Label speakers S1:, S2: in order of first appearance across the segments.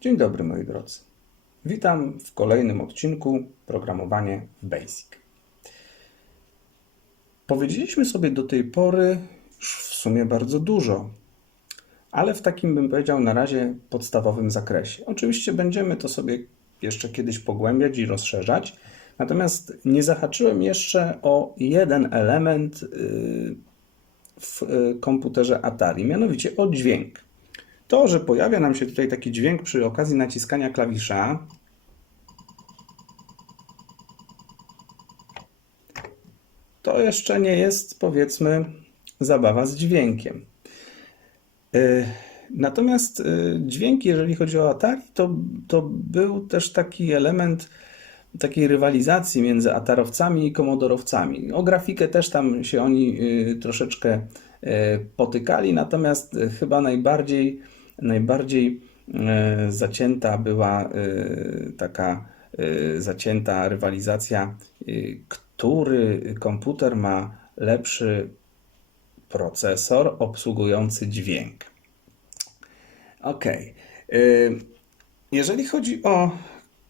S1: Dzień dobry moi drodzy. Witam w kolejnym odcinku Programowanie w Basic. Powiedzieliśmy sobie do tej pory już w sumie bardzo dużo, ale w takim bym powiedział na razie podstawowym zakresie. Oczywiście będziemy to sobie jeszcze kiedyś pogłębiać i rozszerzać, natomiast nie zahaczyłem jeszcze o jeden element yy, w y, komputerze Atari, mianowicie o dźwięk. To, że pojawia nam się tutaj taki dźwięk przy okazji naciskania klawisza, to jeszcze nie jest, powiedzmy, zabawa z dźwiękiem. Y, Natomiast y, dźwięk, jeżeli chodzi o Atari, to, to był też taki element takiej rywalizacji między atarowcami i komodorowcami. O grafikę też tam się oni y, troszeczkę potykali, natomiast chyba najbardziej, najbardziej y, zacięta była y, taka y, zacięta rywalizacja, który komputer ma lepszy procesor obsługujący dźwięk. Ok. Jeżeli chodzi o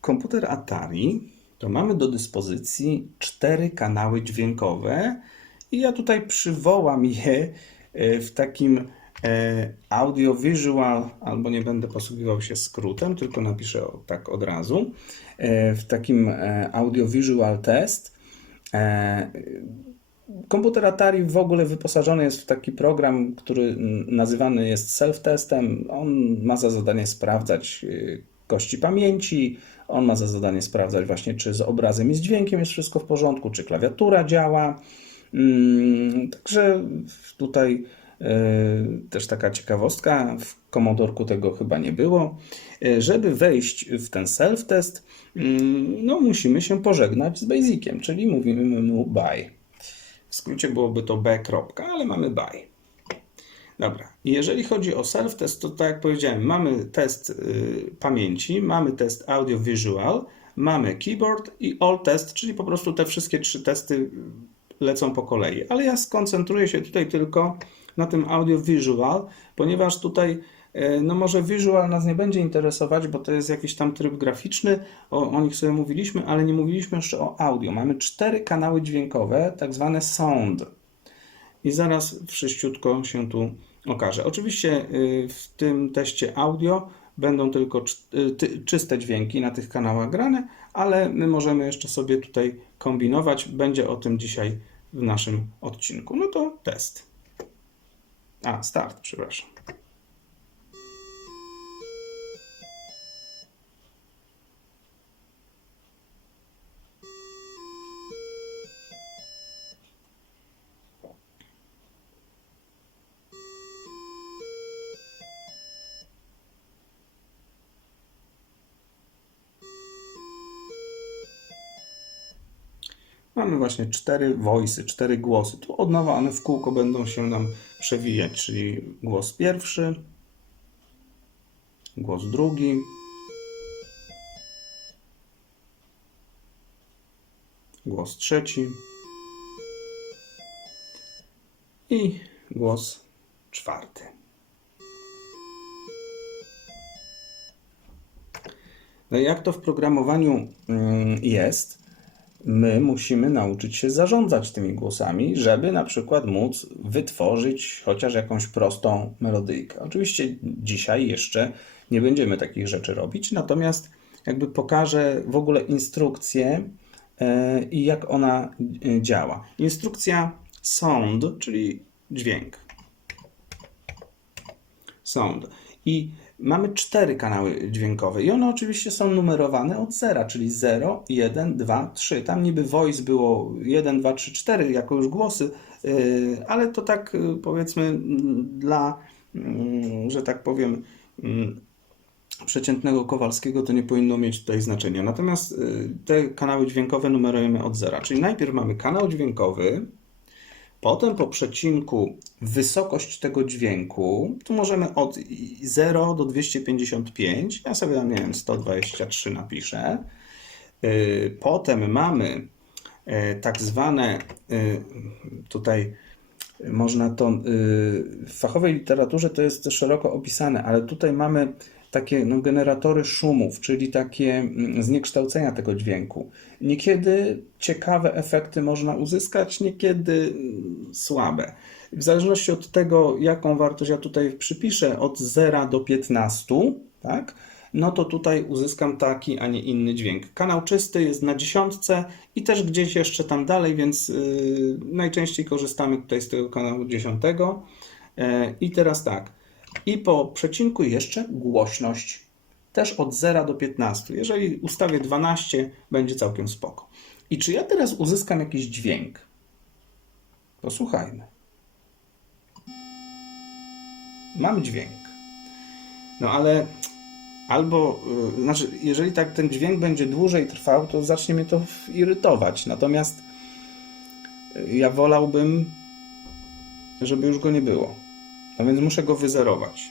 S1: komputer Atari, to mamy do dyspozycji cztery kanały dźwiękowe i ja tutaj przywołam je w takim e, audio-visual, albo nie będę posługiwał się skrótem, tylko napiszę tak od razu, e, w takim e, audio-visual test. E, Komputer Atari w ogóle wyposażony jest w taki program, który nazywany jest self-testem. On ma za zadanie sprawdzać kości pamięci, on ma za zadanie sprawdzać właśnie, czy z obrazem i z dźwiękiem jest wszystko w porządku, czy klawiatura działa. Mm, Także tutaj też taka ciekawostka, w Commodorku tego chyba nie było. Y, Żeby wejść w ten self-test, mm, no musimy się pożegnać z Basiciem, czyli mówimy mu bye. W skrócie byłoby to B. ale mamy by. Dobra, jeżeli chodzi o self-test, to tak jak powiedziałem, mamy test y, pamięci, mamy test audio-visual, mamy keyboard i all test, czyli po prostu te wszystkie trzy testy y, lecą po kolei. Ale ja skoncentruję się tutaj tylko na tym audio-visual, ponieważ tutaj y, no może visual nas nie będzie interesować, bo to jest jakiś tam tryb graficzny, o, o nich sobie mówiliśmy, ale nie mówiliśmy jeszcze o audio. Mamy cztery kanały dźwiękowe, tak zwane sound. I zaraz wszyściutko się tu okaże. Oczywiście y, w tym teście audio będą tylko ty- czyste dźwięki na tych kanałach grane, ale my możemy jeszcze sobie tutaj kombinować. Będzie o tym dzisiaj w naszym odcinku. No to test. A, start, przepraszam. Mamy właśnie cztery voice'y, cztery głosy. Tu od nowa one w kółko będą się nam przewijać, czyli głos pierwszy, głos drugi, głos trzeci i głos czwarty. No i jak to w programowaniu mm, jest, my musimy nauczyć się zarządzać tymi głosami, żeby na przykład móc wytworzyć chociaż jakąś prostą melodyjkę. Oczywiście dzisiaj jeszcze nie będziemy takich rzeczy robić, natomiast jakby pokażę w ogóle instrukcję e, i jak ona e, działa. Instrukcja sound, czyli dźwięk sound. I mamy cztery kanały dźwiękowe i one oczywiście są numerowane od zera, czyli 0, 1, 2, 3. Tam niby voice było 1, 2, 3, 4 jako już głosy, yy, ale to tak yy, powiedzmy mm, dla, mm, że tak powiem, mm, przeciętnego Kowalskiego to nie powinno mieć tutaj znaczenia. Natomiast y, te kanały dźwiękowe numerujemy od zera. Czyli najpierw mamy kanał dźwiękowy, potem po przecinku wysokość tego dźwięku. Tu możemy od 0 do 255. Ja sobie tam, nie wiem, 123 napiszę. Y, Potem mamy e, tak zwane y, tutaj można to y, w fachowej literaturze to jest szeroko opisane, ale tutaj mamy takie no, generatory szumów, czyli takie mm, zniekształcenia tego dźwięku. Niekiedy ciekawe efekty można uzyskać, niekiedy mm, słabe. W zależności od tego, jaką wartość ja tutaj przypiszę, od 0 do 15, tak? No to tutaj uzyskam taki, a nie inny dźwięk. Kanał czysty jest na dziesiątce i też gdzieś jeszcze tam dalej, więc yy, najczęściej korzystamy tutaj z tego kanału dziesiątego. E, I teraz tak. I po przecinku jeszcze głośność. Też od 0 do 15. Jeżeli ustawię 12, będzie całkiem spoko. I czy ja teraz uzyskam jakiś dźwięk? Posłuchajmy. Mam dźwięk. No ale albo, y, znaczy, jeżeli tak ten dźwięk będzie dłużej trwał, to zacznie mnie to irytować. Natomiast y, ja wolałbym, żeby już go nie było. No więc muszę go wyzerować.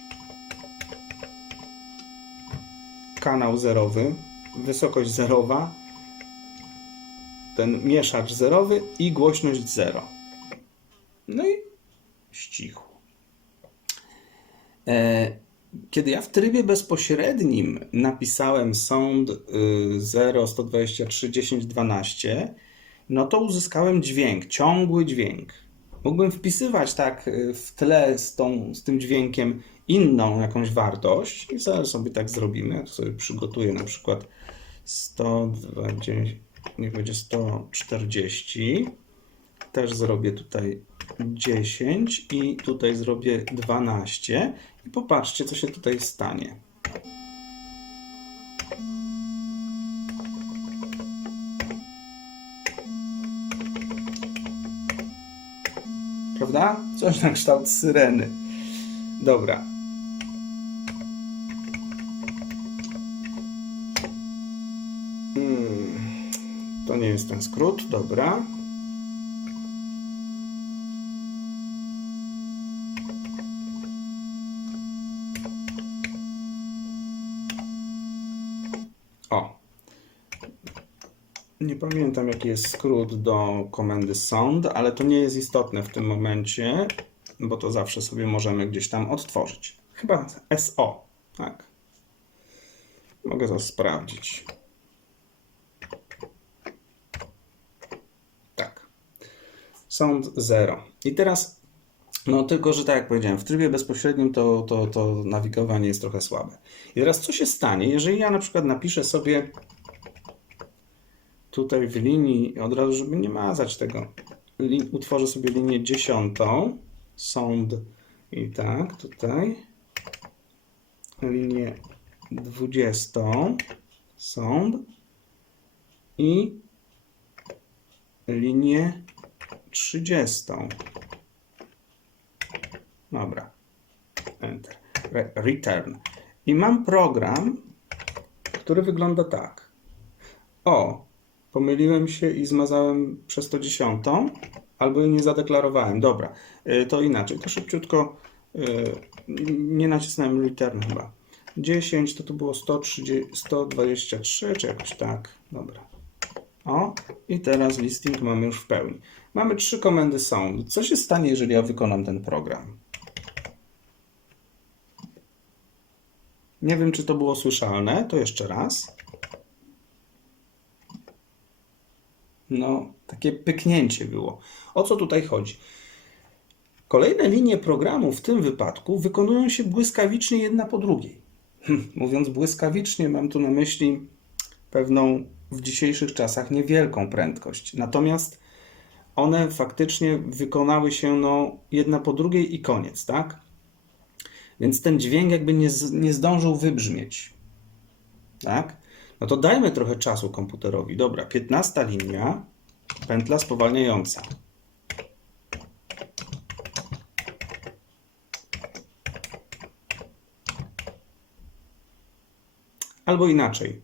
S1: Kanał zerowy, wysokość zerowa, ten mieszacz zerowy i głośność 0. No i ścichło. E, Kiedy ja w trybie bezpośrednim napisałem sound y, 0, 123, 10, 12, no to uzyskałem dźwięk, ciągły dźwięk. Mógłbym wpisywać tak y, w tle z, tą, z tym dźwiękiem inną jakąś wartość i zaraz sobie tak zrobimy. Ja sobie przygotuję na przykład 120, niech będzie 140. Też zrobię tutaj 10 i tutaj zrobię 12 i popatrzcie, co się tutaj stanie. Prawda? Coś na kształt syreny. Dobra. Hmm. To nie jest ten skrót, dobra. O. Nie pamiętam, jaki jest skrót do komendy sound, ale to nie jest istotne w tym momencie, bo to zawsze sobie możemy gdzieś tam odtworzyć. Chyba SO, tak. Mogę to sprawdzić. Tak. Sound 0. I teraz, no tylko, że tak jak powiedziałem, w trybie bezpośrednim to, to, to nawigowanie jest trochę słabe. I teraz co się stanie, jeżeli ja na przykład napiszę sobie tutaj w linii, od razu, żeby nie mazać tego, utworzę sobie linię dziesiątą, sound i tak, tutaj, linię dwudziestą, sound i linię trzydziestą. Dobra. Enter. Re- Return. I mam program, który wygląda tak. O, pomyliłem się i zmazałem przez to dziesiątą, albo jej nie zadeklarowałem. Dobra, y, to inaczej. To szybciutko y, nie nacisnąłem return chyba. 10 to tu było 130, 123, czy jakoś tak. Dobra. O, i teraz listing mamy już w pełni. Mamy trzy komendy sound. Co się stanie, jeżeli ja wykonam ten program? Nie wiem, czy to było słyszalne. To jeszcze raz. No, takie pyknięcie było. O co tutaj chodzi? Kolejne linie programu w tym wypadku wykonują się błyskawicznie jedna po drugiej. Hm, mówiąc błyskawicznie, mam tu na myśli pewną w dzisiejszych czasach niewielką prędkość. Natomiast one faktycznie wykonały się no, jedna po drugiej i koniec, tak? Więc ten dźwięk jakby nie, nie zdążył wybrzmieć. Tak? No to dajmy trochę czasu komputerowi. Dobra, 15 linia, pętla spowalniająca. Albo inaczej.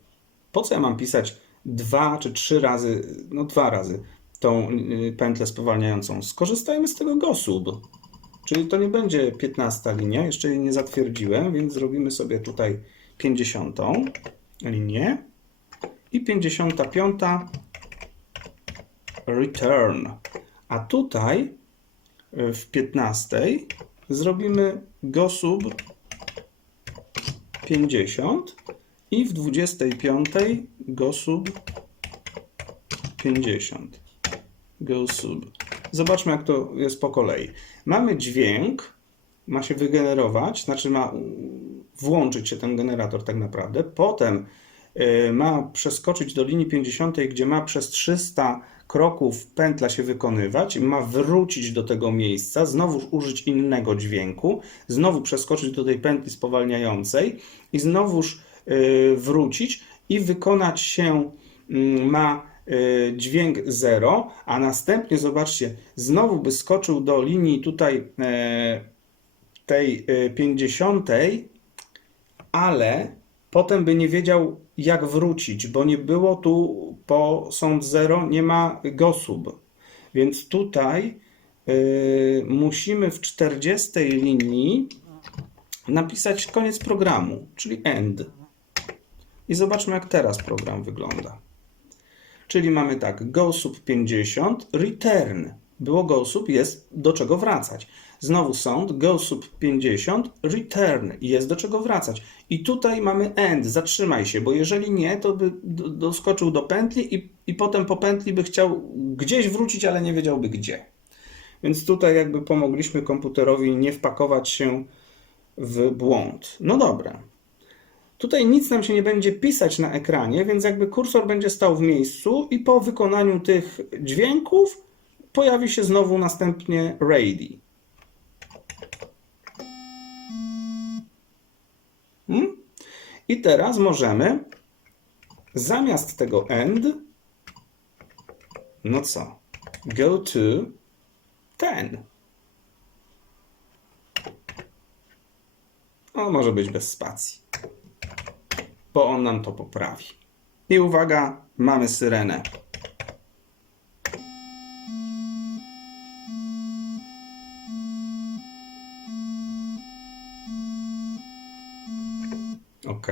S1: Po co ja mam pisać dwa czy trzy razy, no dwa razy tą y, pętlę spowalniającą? Skorzystajmy z tego GOSUB. Czyli to nie będzie 15 linia, jeszcze jej nie zatwierdziłem, więc zrobimy sobie tutaj 50 linię i 55 return. A tutaj y, w 15 zrobimy GOSUB 50 i w 25 go sub 50. Go sub. Zobaczmy, jak to jest po kolei. Mamy dźwięk, ma się wygenerować, znaczy ma włączyć się ten generator tak naprawdę. Potem y, ma przeskoczyć do linii 50, gdzie ma przez 300 kroków pętla się wykonywać, ma wrócić do tego miejsca, znowu użyć innego dźwięku, znowu przeskoczyć do tej pętli spowalniającej i znowuż y, wrócić i wykonać się mm, ma y, dźwięk 0, a następnie zobaczcie, znowu by skoczył do linii tutaj e, tej y, 50, ale potem by nie wiedział, jak wrócić, bo nie było tu po sąd 0, nie ma gosub. Więc tutaj y, musimy w 40 linii napisać koniec programu, czyli end. I zobaczmy, jak teraz program wygląda. Czyli mamy tak, go sub 50, return. Było go sub, jest do czego wracać. Znowu sąd, go sub 50, return. Jest do czego wracać. I tutaj mamy end, zatrzymaj się, bo jeżeli nie, to by do- doskoczył do pętli i, i potem po pętli by chciał gdzieś wrócić, ale nie wiedziałby gdzie. Więc tutaj jakby pomogliśmy komputerowi nie wpakować się w błąd. No dobra. Tutaj nic nam się nie będzie pisać na ekranie, więc jakby kursor będzie stał w miejscu i po wykonaniu tych dźwięków pojawi się znowu następnie ready. Hmm? I teraz możemy zamiast tego end, no co, go to ten. On może być bez spacji bo on nam to poprawi. I uwaga, mamy syrenę. Ok.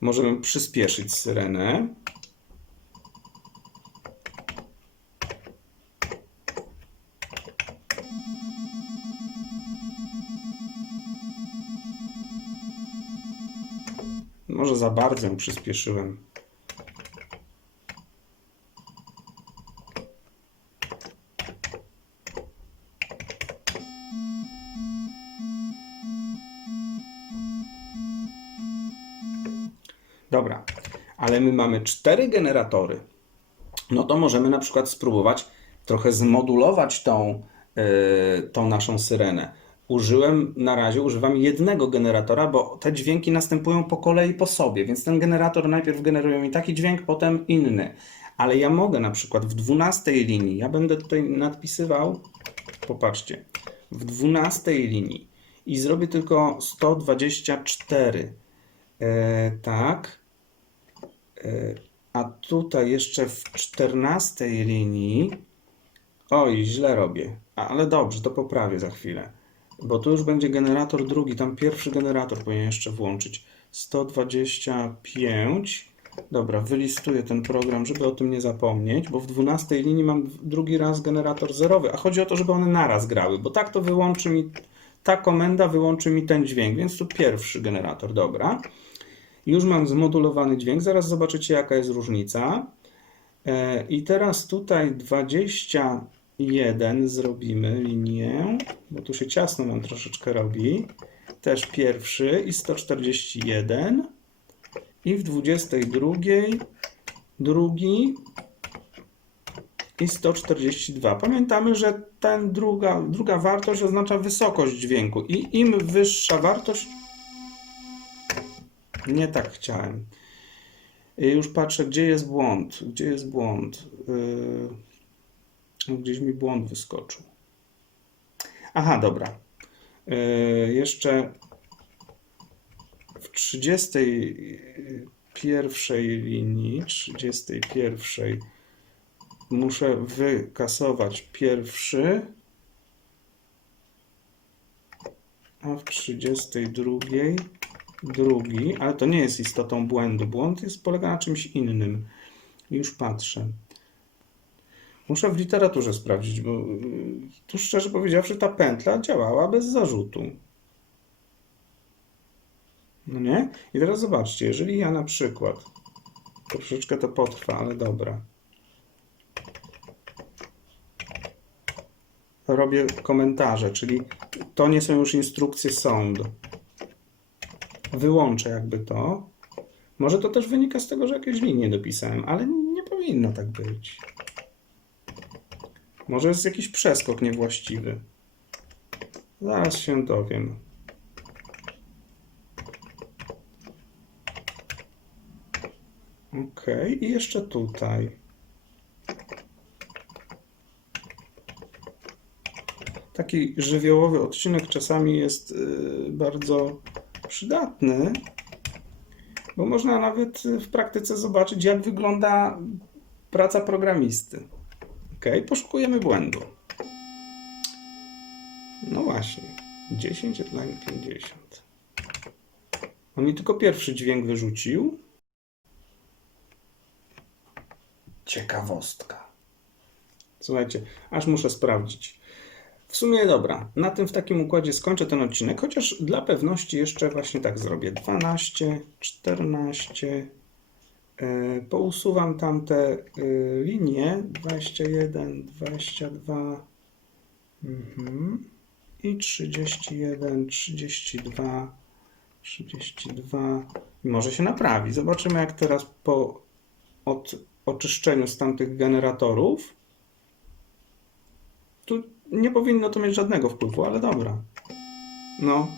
S1: Możemy przyspieszyć syrenę. Może za bardzo ją przyspieszyłem. Dobra, ale my mamy cztery generatory. No to możemy na przykład spróbować trochę zmodulować tą, yy, tą naszą syrenę. Użyłem na razie, używam jednego generatora, bo te dźwięki następują po kolei po sobie, więc ten generator najpierw generuje mi taki dźwięk, potem inny. Ale ja mogę na przykład w 12 linii, ja będę tutaj nadpisywał, popatrzcie, w 12 linii i zrobię tylko 124. E, tak. E, a tutaj jeszcze w 14 linii. Oj, źle robię. Ale dobrze, to poprawię za chwilę. Bo tu już będzie generator drugi, tam pierwszy generator powinien jeszcze włączyć. 125. Dobra, wylistuję ten program, żeby o tym nie zapomnieć, bo w 12 linii mam drugi raz generator zerowy, a chodzi o to, żeby one naraz grały, bo tak to wyłączy mi, ta komenda wyłączy mi ten dźwięk, więc tu pierwszy generator, dobra. Już mam zmodulowany dźwięk, zaraz zobaczycie jaka jest różnica. E, I teraz tutaj 21 zrobimy linię, bo tu się ciasno nam troszeczkę robi. Też pierwszy i 141. I w 22 drugi i 142. Pamiętamy, że ten druga, druga wartość oznacza wysokość dźwięku i im wyższa wartość, nie tak chciałem. Y, Już patrzę, gdzie jest błąd. Gdzie jest błąd? Yy, Gdzieś mi błąd wyskoczył. Aha, dobra. Yy, Jeszcze w 31 linii, 31 muszę wykasować pierwszy, a w 32 drugi, ale to nie jest istotą błędu. Błąd jest, polega na czymś innym. Już patrzę. Muszę w literaturze sprawdzić, bo yy, tu szczerze powiedziawszy ta pętla działała bez zarzutu. No nie? I teraz zobaczcie, jeżeli ja na przykład, troszeczkę to potrwa, ale dobra. Robię komentarze, czyli to nie są już instrukcje sound. Wyłączę jakby to. Może to też wynika z tego, że jakieś linie dopisałem, ale nie powinno tak być. Może jest jakiś przeskok niewłaściwy. Zaraz się dowiem. Ok, i jeszcze tutaj. Taki żywiołowy odcinek czasami jest y, bardzo przydatny, bo można nawet w praktyce zobaczyć, jak wygląda praca programisty. Ok, poszukujemy błędu. No właśnie, 10 line 50. On mi tylko pierwszy dźwięk wyrzucił. Ciekawostka. Słuchajcie, aż muszę sprawdzić. W sumie dobra, na tym w takim układzie skończę ten odcinek, chociaż dla pewności jeszcze właśnie tak zrobię. 12, 14, yy, pousuwam tamte yy, linie, 21, 22 mhm, i 31, 32, 32 i może się naprawi. Zobaczymy jak teraz po od oczyszczeniu z tamtych generatorów tu nie powinno to mieć żadnego wpływu, ale dobra. No.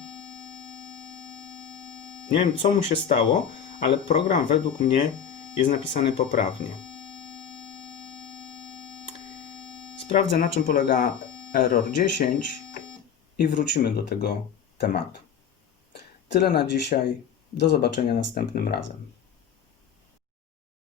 S1: Nie wiem, co mu się stało, ale program według mnie jest napisany poprawnie. Sprawdzę, na czym polega error 10 i wrócimy do tego tematu. Tyle na dzisiaj. Do zobaczenia następnym razem.